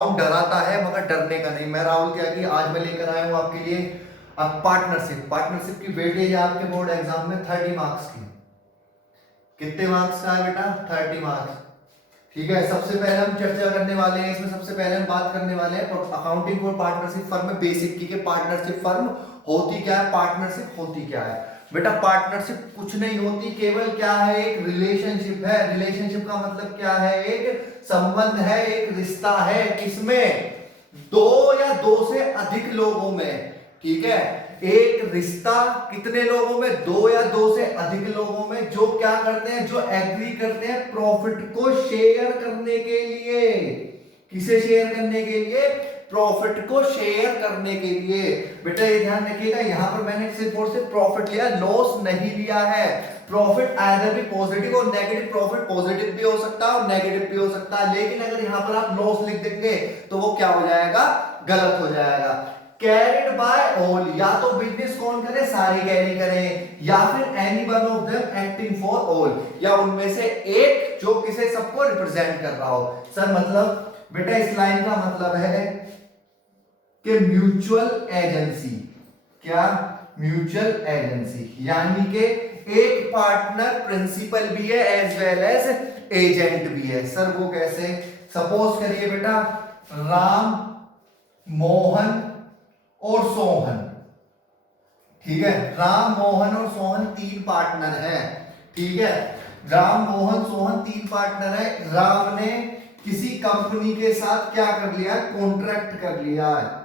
डराता है मगर डरने का नहीं। मैं राहुल त्यागी आज मैं लेकर आया हूं आपके लिए अब पार्टनरशिप की वेटेज है आपके बोर्ड एग्जाम में 30 मार्क्स की। कितने मार्क्स का है बेटा? 30 मार्क्स। ठीक है, सबसे पहले हम चर्चा करने वाले हैं इसमें। सबसे पहले हम बात करने वाले हैं अकाउंटिंग फॉर पार्टनरशिप फर्म में बेसिक की पार्टनरशिप फर्म होती क्या है, पार्टनरशिप होती क्या है। बेटा पार्टनरशिप कुछ नहीं होती, केवल क्या है, एक रिलेशनशिप है। रिलेशनशिप का मतलब क्या है? एक संबंध है, एक रिश्ता है। किसमें? दो या दो से अधिक लोगों में। ठीक है, एक रिश्ता कितने लोगों में? दो या दो से अधिक लोगों में, जो क्या करते हैं, जो एग्री करते हैं प्रॉफिट को शेयर करने के लिए। किसे शेयर करने के लिए? प्रॉफिट को शेयर करने के लिए। बेटा ये ध्यान रखिएगा, यहां पर मैंने सिर्फ और सिर्फ प्रॉफिट लिया, लॉस नहीं लिया है। प्रॉफिट आइदर भी पॉजिटिव और नेगेटिव, प्रॉफिट पॉजिटिव भी हो सकता है और नेगेटिव भी हो सकता है। लेकिन अगर यहां पर आप लॉस लिख देंगे तो वो क्या हो जाएगा? गलत हो जाएगा। कैरिड बाय ऑल, या तो बिजनेस कौन करे? सारे कैरी करें, या फिर any one of them acting for all, या उनमें से एक जो किसे सबको रिप्रेजेंट कर रहा हो। सर मतलब बेटा इस लाइन का मतलब है कि म्यूचुअल एजेंसी। क्या? म्यूचुअल एजेंसी, यानी कि एक पार्टनर प्रिंसिपल भी है एज वेल एज एजेंट भी है। सर वो कैसे? सपोज करिए बेटा राम, मोहन और सोहन। ठीक है, राम, मोहन और सोहन तीन पार्टनर हैं। ठीक है, राम, मोहन, सोहन तीन पार्टनर है। राम ने किसी कंपनी के साथ क्या कर लिया? कॉन्ट्रैक्ट कर लिया है।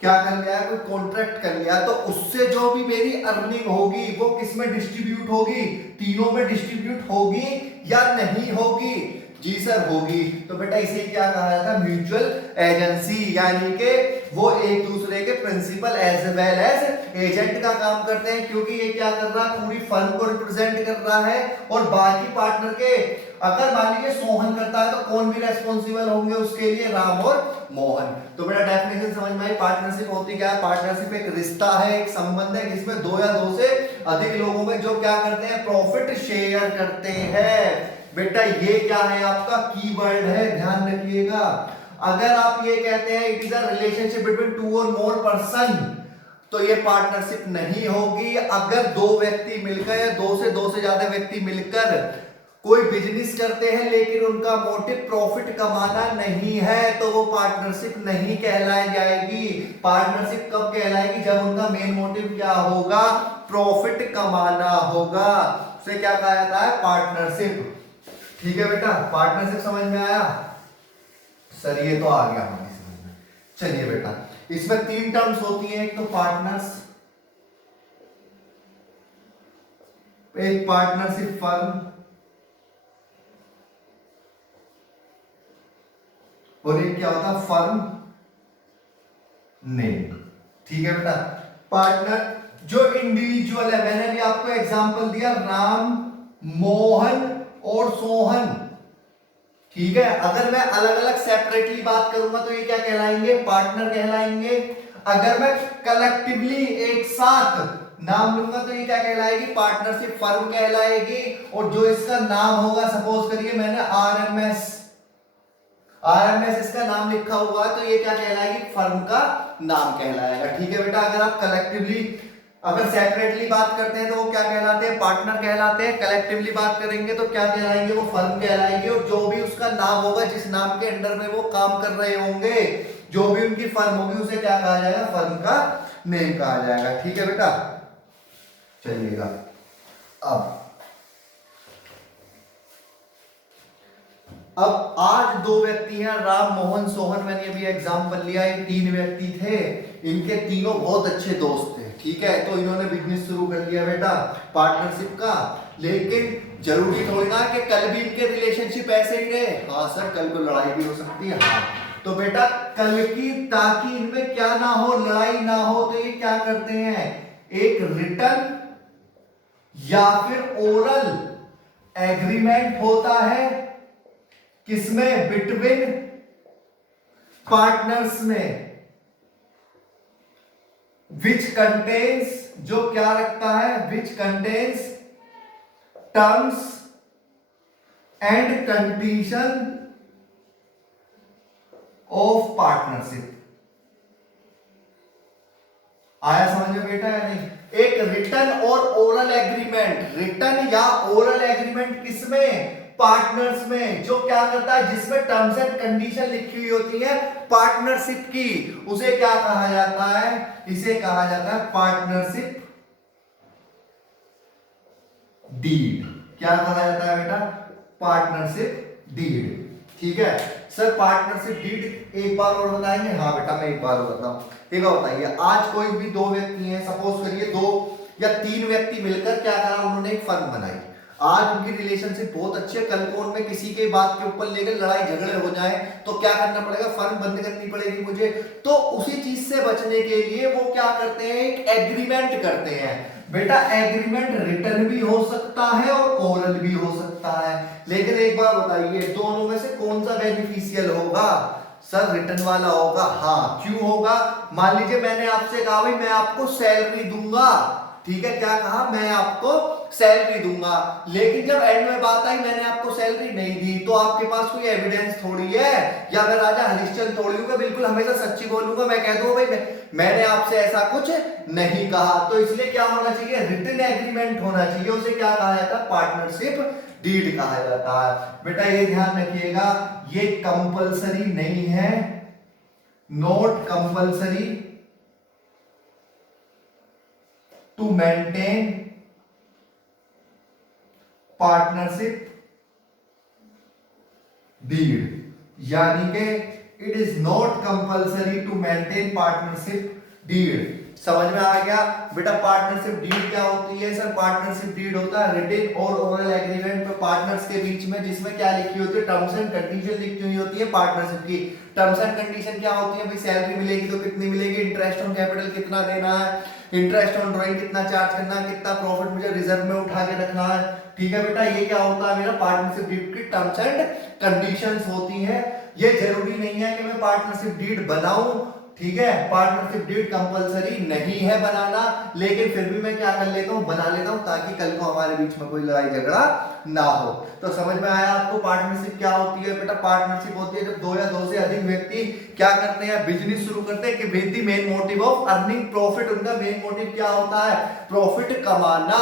क्या कर लिया है? कोई कॉन्ट्रैक्ट कर लिया, तो उससे जो भी मेरी अर्निंग होगी वो किस में डिस्ट्रीब्यूट होगी? तीनों में डिस्ट्रीब्यूट होगी या नहीं होगी? जी सर होगी। तो बेटा इसे क्या कहा जाता है? म्यूचुअल एजेंसी, यानी कि वो एक दूसरे के principal as well as agent का काम करते हैं। क्योंकि ये क्या कर रहा है? पूरी फर्म को रिप्रेजेंट कर रहा है। और बाकी पार्टनर के, अगर मान लीजिए सोहन करता है तो कौन भी रेस्पॉन्सिबल होंगे उसके लिए? राम और मोहन। तो बेटा डेफिनेशन समझ में आई। पार्टनरशिप होती क्या है? पार्टनरशिप एक रिश्ता है, एक संबंध है जिसमें दो या दो से अधिक लोगों में जो क्या करते हैं? प्रॉफिट शेयर करते हैं। बेटा ये क्या है? आपका कीवर्ड है, ध्यान रखिएगा। अगर आप ये कहते हैं it is a relationship between two और मोर पर्सन, तो ये पार्टनरशिप नहीं होगी। अगर दो व्यक्ति मिलकर या दो से ज्यादा व्यक्ति मिलकर कोई बिजनेस करते हैं लेकिन उनका मोटिव प्रॉफिट कमाना नहीं है, तो वो पार्टनरशिप नहीं कहलाई जाएगी। पार्टनरशिप कब कहलाएगी? जब उनका मेन मोटिव क्या होगा? प्रॉफिट कमाना होगा। उसे क्या कहा जाता है? पार्टनरशिप। ठीक है बेटा, पार्टनरशिप समझ में आया? सर ये तो आ गया हमारी समझ में। चलिए बेटा, इसमें तीन टर्म्स होती हैं, एक तो पार्टनर्स, एक पार्टनरशिप फर्म और एक क्या होता है? Firm name. ठीक है बेटा, पार्टनर जो इंडिविजुअल है, मैंने भी आपको एग्जांपल दिया राम, मोहन और सोहन। ठीक है, अगर मैं अलग अलग सेपरेटली बात करूंगा तो ये क्या कहलाएंगे? पार्टनर कहलाएंगे। अगर मैं कलेक्टिवली एक साथ नाम लूंगा तो ये क्या कहलाएगी? पार्टनरशिप फर्म कहलाएगी। और जो इसका नाम होगा, सपोज करिए मैंने आरएमएस, आरएमएस इसका नाम लिखा हुआ है, तो ये क्या कहलाएगी? फर्म का नाम कहलाएगा। ठीक है बेटा, अगर आप कलेक्टिवली, अगर सेपरेटली बात करते हैं तो वो क्या कहलाते हैं? पार्टनर कहलाते हैं। कलेक्टिवली बात करेंगे तो क्या कहलाएंगे? वो फर्म कहलाएंगे। और जो भी उसका नाम होगा, जिस नाम के अंडर में वो काम कर रहे होंगे, जो भी उनकी फर्म होगी, उसे क्या कहा जाएगा? फर्म का नेम कहा जाएगा। ठीक है बेटा, चलिएगा। अब आज दो व्यक्ति हैं, राम, मोहन, सोहन। मैंने अभी एग्जांपल लिया, ये तीन व्यक्ति थे, इनके तीनों बहुत अच्छे दोस्त थे। ठीक है, तो इन्होंने बिजनेस शुरू कर लिया बेटा पार्टनरशिप का। लेकिन जरूरी थोड़ी ना कि कल भी इनके रिलेशनशिप ऐसे ही रहे। हाँ सर, कल को लड़ाई भी हो सकती है। हाँ, तो बेटा कल की, ताकि इनमें क्या ना हो, लड़ाई ना हो, तो ये क्या करते हैं? एक रिटन या फिर ओरल एग्रीमेंट होता है। किसमें? बिटवीन पार्टनर्स में, विच कंटेन्स, जो क्या रखता है? Which contains terms and condition of partnership. आया समझ में बेटा या नहीं? एक रिटर्न और ओरल एग्रीमेंट, रिटर्न या ओरल एग्रीमेंट किसमें? पार्टनर्स में, जो क्या करता है, जिसमें टर्म्स एंड कंडीशन लिखी हुई होती है पार्टनरशिप की, उसे क्या कहा जाता है? इसे कहा जाता है पार्टनरशिप डीड। क्या कहा जाता है बेटा? Partnership deed. ठीक है सर, पार्टनरशिप डीड एक बार और बताएंगे? हाँ बेटा मैं एक बार और बताऊं। एक बार बताइए, आज कोई भी दो व्यक्ति हैं, सपोज करिए 2 या 3 व्यक्ति मिलकर क्या करा, उन्होंने एक फर्म बनाई। आज उनकी रिलेशनशिप बहुत अच्छी है, कल को उनमें किसी के बात के ऊपर लेकर लड़ाई झगड़े हो जाए तो क्या करना पड़ेगा? फर्म बंद करनी पड़ेगी मुझे। तो उसी चीज से बचने के लिए वो क्या करते हैं? एक एग्रीमेंट करते हैं। बेटा एग्रीमेंट रिटन भी हो सकता है और ओरल भी हो सकता है, लेकिन एक बार बताइए दोनों में से कौन सा बेनिफिशियल होगा? सर रिटर्न वाला होगा। हाँ क्यों होगा? मान लीजिए मैंने आपसे कहा भाई मैं आपको सैलरी दूंगा, ठीक है, क्या कहा? मैं आपको सैलरी दूंगा, लेकिन जब एंड में बात आई मैंने आपको सैलरी नहीं दी, तो आपके पास कोई एविडेंस थोड़ी है, या मैं राजा हरिश्चंद्र थोड़ी हूं, मैं बिल्कुल हमेशा सच्ची बोलूंगा, मैं कह दूंगा भाई मैंने आपसे ऐसा कुछ नहीं कहा। तो इसलिए क्या होना चाहिए? रिटन एग्रीमेंट होना चाहिए, उसे क्या कहा जाता है? पार्टनरशिप डीड कहा जाता है। बेटा ये ध्यान रखिएगा, ये कंपलसरी नहीं है, not compulsory to maintain partnership deed, यानी कि it is not compulsory to maintain partnership deed. समझ में आ गया बेटा? पार्टनरशिप डीड क्या होती है? सर पार्टनरशिप डीड होता है रिटन और ओरल एग्रीमेंट पे पार्टनर्स के बीच में, जिसमें क्या लिखी होती है? टर्म्स एंड कंडीशन लिखी हुई होती है पार्टनरशिप की। टर्म्स एंड कंडीशन क्या होती है भाई? सैलरी मिलेगी तो कितनी मिलेगी, इंटरेस्ट ऑन कैपिटल कितना देना है, इंटरेस्ट ऑन ड्राइंग कितना चार्ज करना है, कितना प्रॉफिट मुझे रिजर्व में उठा के रखना है। ठीक है बेटा, ये क्या होता है मेरा? पार्टनरशिप डीड की टर्म्स एंड कंडीशंस होती है। ये जरूरी नहीं है कि मैं पार्टनरशिप डीड बनाऊं, ठीक है, पार्टनरशिप डीड कंपलसरी नहीं है बनाना, लेकिन फिर भी मैं क्या कर लेता हूं? बना लेता हूं, ताकि कल को हमारे बीच में कोई लड़ाई झगड़ा ना हो। तो समझ में आया आपको पार्टनरशिप क्या होती है? बेटा पार्टनरशिप होती है जब 2 या 2 से अधिक व्यक्ति क्या करते हैं? बिजनेस शुरू करते हैं कि with the main motive of earning profit. उनका मेन मोटिव क्या होता है? प्रॉफिट कमाना।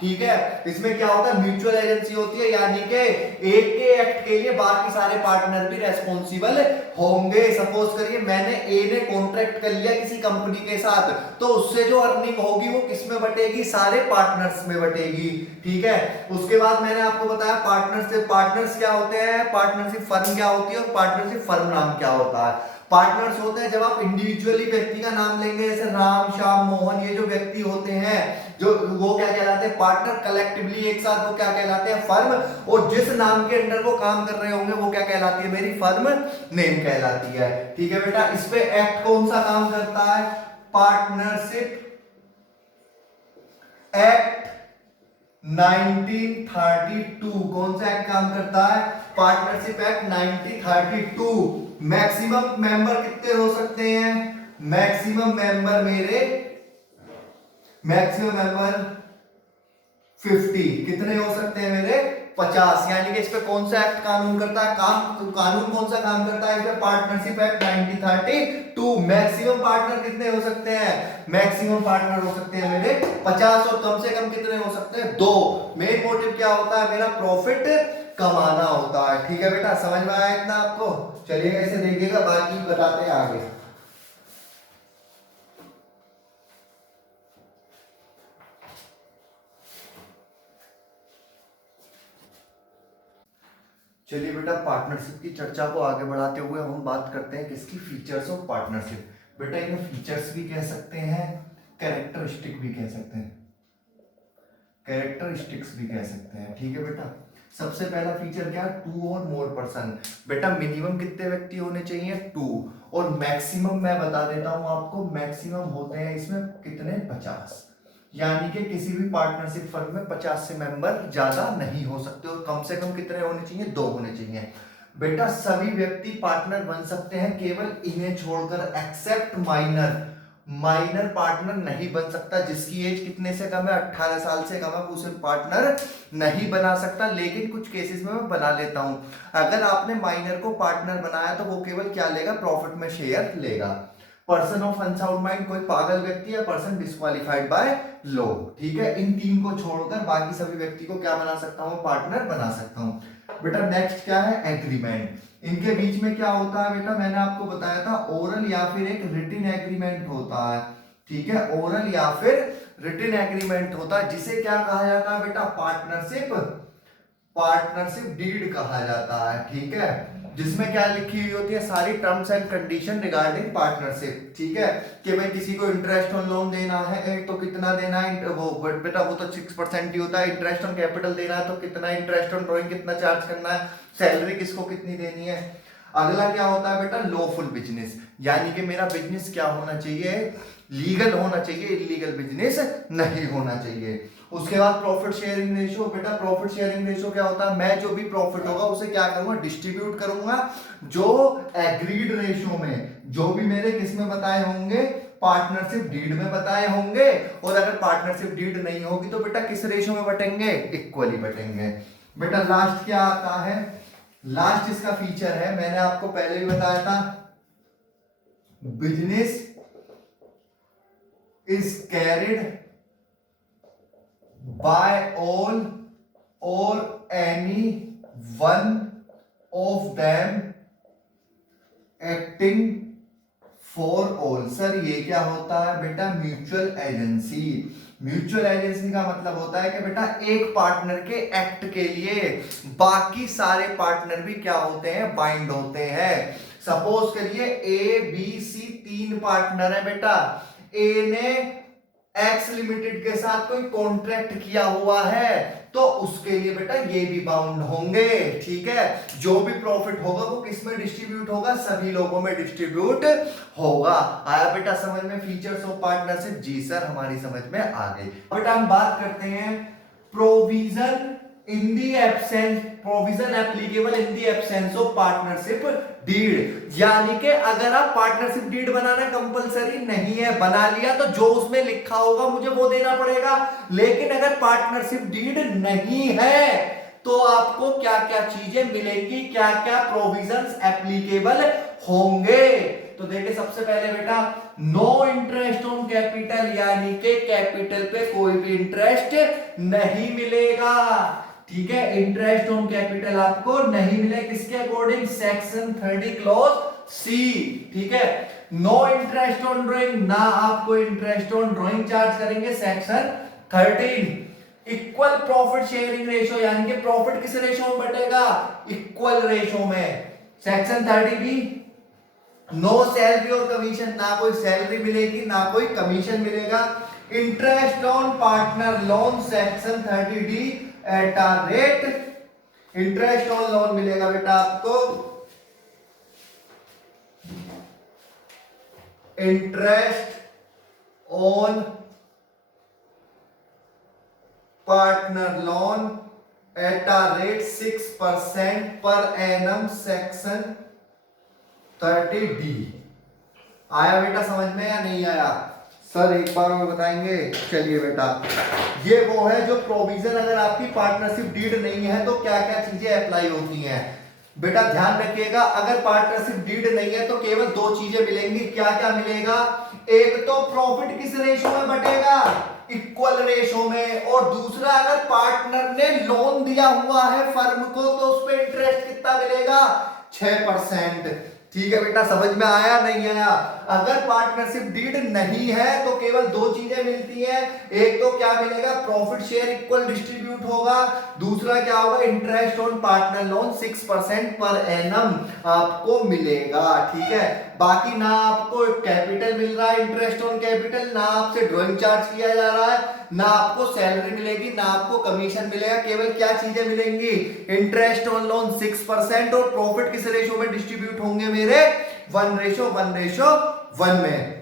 ठीक है, इसमें क्या होता है? म्यूचुअल एजेंसी होती है, यानी कि एक के एक्ट के लिए बाकी सारे पार्टनर भी रेस्पॉन्सिबल होंगे। सपोज करिए मैंने ए ने कॉन्ट्रैक्ट कर लिया किसी कंपनी के साथ, तो उससे जो अर्निंग होगी वो किस में बटेगी? सारे पार्टनर्स में बटेगी। ठीक है, उसके बाद मैंने आपको बताया पार्टनर्स क्या होते हैं, पार्टनरशिप फर्म क्या होती है और पार्टनरशिप फर्म नाम क्या होता है। पार्टनर्स होते हैं जब आप इंडिविजुअली व्यक्ति का नाम लेंगे, जैसे राम श्याम मोहन, ये जो व्यक्ति होते हैं जो वो क्या कहलाते हैं? पार्टनर। कलेक्टिवली एक साथ वो क्या कहलाते हैं? फर्म। और जिस नाम के अंडर वो काम कर रहे होंगे वो क्या कहलाती है? मेरी फर्म नेम कहलाती है। ठीक है बेटा, इस पे एक्ट कौन सा काम करता है? Partnership act 1932। कौन सा एक्ट काम करता है? Partnership act 1932। मैक्सिमम मेंबर कितने हो सकते हैं? Maximum member 50। कितने हो सकते हैं मेरे? 50। यानी कि इस पे कौन सा एक्ट कानून करता है? कानून कौन सा काम करता है? इस पे पार्टनरशिप एक्ट 1932। मैक्सिमम पार्टनर कितने हो सकते हैं? मैक्सिमम पार्टनर हो सकते हैं मेरे 50, और कम से कम कितने हो सकते हैं? 2। मेन मोटिव क्या होता है? मेरा प्रॉफिट कमाना होता है। ठीक है बेटा, समझ में आया इतना आपको? चलिएगा इसे देखिएगा, बाकी बताते हैं आगे। चलिए बेटा, पार्टनरशिप की चर्चा को आगे बढ़ाते हुए हम बात करते हैं किसकी? Features of partnership. बेटा इन्हें फीचर्स भी कह सकते हैं, कैरेक्टरिस्टिक भी कह सकते हैं, कैरेक्टरिस्टिक्स भी कह सकते हैं। ठीक है बेटा, सबसे पहला फीचर क्या? 2 और मोर पर्सन। बेटा मिनिमम कितने व्यक्ति होने चाहिए? 2, और मैक्सिमम मैं बता देता हूं आपको, मैक्सिमम होते हैं इसमें कितने? 50। यानी कि किसी भी पार्टनरशिप फर्म में 50 से मेंबर ज्यादा नहीं हो सकते, और कम से कम कितने होने चाहिए? 2 होने चाहिए। बेटा सभी व्यक्ति पार्टनर बन सकते हैं, केवल इन्हें छोड़कर, एक्सेप्ट माइनर। माइनर पार्टनर नहीं बन सकता। जिसकी एज कितने से कम है, 18 साल से कम है, उसे पार्टनर नहीं बना सकता। लेकिन कुछ केसेस में मैं बना लेता हूं। अगर आपने माइनर को पार्टनर बनाया तो वो केवल क्या लेगा, प्रॉफिट में शेयर लेगा। पर्सन ऑफ अनसाउंड माइंड, कोई पागल व्यक्ति या पर्सन डिस्क्वालिफाइड बाय लॉ। ठीक है, इन तीन को छोड़कर बाकी सभी व्यक्ति को क्या बना सकता हूं, पार्टनर बना सकता हूं। बेटा नेक्स्ट क्या है, एग्रीमेंट। इनके बीच में क्या होता है बेटा, मैंने आपको बताया था ओरल या फिर एक रिटन एग्रीमेंट होता है। ठीक है, ओरल या फिर रिटन एग्रीमेंट होता है, जिसे क्या कहा जाता है बेटा, पार्टनरशिप, पार्टनरशिप डीड कहा जाता है। ठीक है, जिसमें क्या लिखी हुई होती है, सारी terms and condition regarding partnership. ठीक है, कि भाई किसी को इंटरेस्ट ऑन लोन देना है तो कितना देना है, वो बेटा वो तो 6% ही होता है। इंटरेस्ट ऑन कैपिटल देना है तो कितना, इंटरेस्ट ऑन ड्रॉइंग कितना चार्ज करना है, सैलरी किसको कितनी देनी है। अगला क्या होता है बेटा, लॉफुल बिजनेस, यानी कि मेरा बिजनेस क्या होना चाहिए, लीगल होना चाहिए, इलीगल बिजनेस नहीं होना चाहिए। उसके बाद प्रॉफिट शेयरिंग रेशियो। बेटा प्रॉफिट शेयरिंग रेशियो क्या होता है, मैं जो भी प्रॉफिट होगा उसे क्या करूंगा, डिस्ट्रीब्यूट करूंगा, जो एग्रीड रेशियो में, जो भी मेरे किस में बताए होंगे, पार्टनरशिप डीड में बताए होंगे। और अगर पार्टनरशिप डीड नहीं होगी तो बेटा किस रेशियो में बटेंगे, इक्वली बटेंगे। बेटा लास्ट क्या आता है, लास्ट इसका फीचर है, मैंने आपको पहले भी बताया था, business is carried by all or any one of them acting for all। Sir ये क्या होता है बेटा, म्यूचुअल एजेंसी। म्यूचुअल एजेंसी का मतलब होता है कि बेटा एक पार्टनर के एक्ट के लिए बाकी सारे पार्टनर भी क्या होते हैं, बाइंड होते हैं। सपोज करिए ए बी सी तीन पार्टनर है बेटा, ए ने एक्स लिमिटेड के साथ कोई कॉन्ट्रैक्ट किया हुआ है तो उसके लिए बेटा ये भी बाउंड होंगे। ठीक है, जो भी प्रॉफिट होगा वो किस में डिस्ट्रीब्यूट होगा, सभी लोगों में डिस्ट्रीब्यूट होगा। आया बेटा समझ में फीचर्स ऑफ पार्टनरशिप? जी सर, हमारी समझ में आ गई। बेटा हम बात करते हैं provision in the absence, provision applicable in the absence of partnership deed. यानी कि अगर आप पार्टनरशिप डीड बनाना कंपलसरी नहीं है, बना लिया तो जो उसमें लिखा होगा मुझे वो देना पड़ेगा। लेकिन अगर पार्टनरशिप डीड नहीं है तो आपको क्या क्या चीजें मिलेंगी, क्या क्या प्रोविजंस एप्लीकेबल होंगे। तो देखिए सबसे पहले बेटा नो इंटरेस्ट ऑन कैपिटल, यानी कि कैपिटल पे कोई भी इंटरेस्ट नहीं मिलेगा। ठीक है, इंटरेस्ट ऑन कैपिटल आपको नहीं मिले, किसके अकॉर्डिंग, सेक्शन 30 क्लॉज सी। ठीक है, नो इंटरेस्ट ऑन ड्राइंग, ना आपको इंटरेस्ट ऑन ड्राइंग चार्ज करेंगे, section 13। Equal profit sharing ratio, यानी कि प्रॉफिट किस रेशियो में बटेगा, इक्वल रेशियो में, सेक्शन 30 भी। नो सैलरी और कमीशन, ना कोई सैलरी मिलेगी ना कोई कमीशन मिलेगा। Interest on partner loan, section 30D at a rate, interest on loan मिलेगा बेटा आपको, interest on partner loan at a rate 6% per annum, section 30D। आया बेटा समझ में या नहीं आया? सर एक बार और बताएंगे। चलिए बेटा, ये वो है जो प्रोविजन, अगर आपकी पार्टनरशिप डीड नहीं है तो क्या क्या चीजें अप्लाई होती हैं। बेटा ध्यान रखिएगा, अगर पार्टनरशिप डीड नहीं है तो केवल दो चीजें मिलेंगी। क्या क्या मिलेगा, एक तो प्रॉफिट किस रेशो में बटेगा, इक्वल रेशो में, और दूसरा अगर पार्टनर ने लोन दिया हुआ है फर्म को तो उस पर इंटरेस्ट कितना मिलेगा, 6%। ठीक है बेटा, समझ में आया नहीं आया? अगर पार्टनरशिप डीड नहीं है तो केवल दो चीजें मिलती हैं, एक तो क्या मिलेगा, प्रॉफिट शेयर इक्वल डिस्ट्रीब्यूट होगा, दूसरा क्या होगा, interest on partner loan 6% per annum आपको मिलेगा। ठीक है, बाकी ना आपको कैपिटल मिल रहा है, इंटरेस्ट ऑन कैपिटल, ना आपसे ड्राइंग चार्ज किया जा रहा है, ना आपको सैलरी मिलेगी, ना आपको कमीशन मिलेगा। केवल क्या चीजें मिलेंगी, इंटरेस्ट ऑन लोन 6% और प्रॉफिट किस रेशो में डिस्ट्रीब्यूट होंगे मेरे, 1:1:1 में।